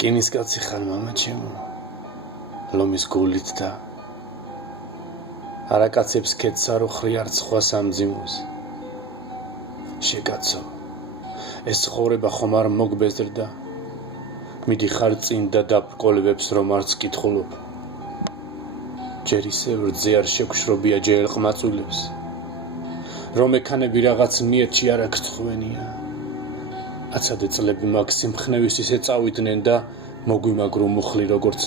რკინისკაცი ხარ მამა ჩემო, ლომის გულით და არაკაცებს ქეთს არ უხრი არც სხვა სამძიმოს. შეკაცო, ეს ცხოვრება ხომ არ მოგბეზრდა, მიდიხარ წინ და დაბრკოლებებს რომ არც კითხულობ. ჯერ ისევ რძე არ შეგშრობია ჯერყმაწვილებს, რომ ექანები რაღაც ნიეტში არ აქცხვენია. აცადე წლები მაგ სიმხნევის ისე წავიდნენ და მოგვიმაგრო მუხლი როგორც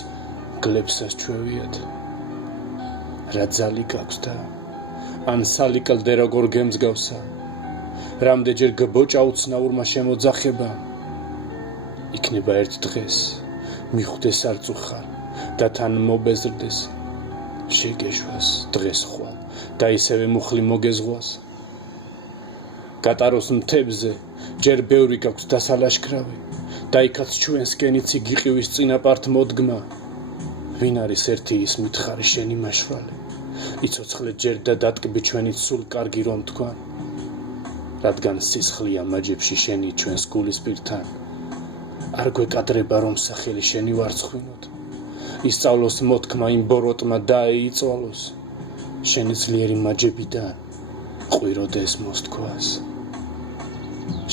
გლებსას ჩვევიათ. რა ძალი გაქვს და ან სალიკალდე როგორ გემსგავსა, რამდენჯერ გბოჭა უცნაურმა შემოძახება. იქნება ერთ დღეს მიხვდეს არწუხარ და თან მობეზრდეს, შეგეშვას დღეს ხვალ და ისევე მუხლი მოგეზღვას. გატაროს მთებზე ჯერ ბევრი გაქვს დასალაშქრავი და იქაც ჩვენსკენ იცი გიყივის წინაპართ მოდგმა. ვინ არის ერთი ის მითხარი შენი მაშვრალე, იცოცხლე ჯერ და დატკბი ჩვენით სულ კარგი რომ თქვან, რადგან სისხლია მაჯებში შენი ჩვენს გულისპირთან. არ გვეკადრება რომ სახელი შენი ვარცხვინოთ, ისწავლოს მოთქმა იმ ბოროტმა დაეიწვალოს, შენი ძლიერი მაჯებიდან ყვიროდეს მოსთქვას.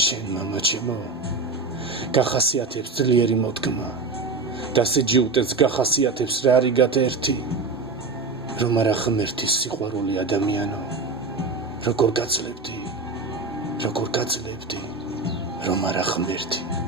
შენ მამა ჩემო, გახასიათებს ძლიერი მოთქმა და სიჯიუტეც გახასიათებს რა რიგად ერთი, რომ არა ღმერთის სიყვარული ადამიანო, როგორ გაძლებდი, რომ არა ღმერთი.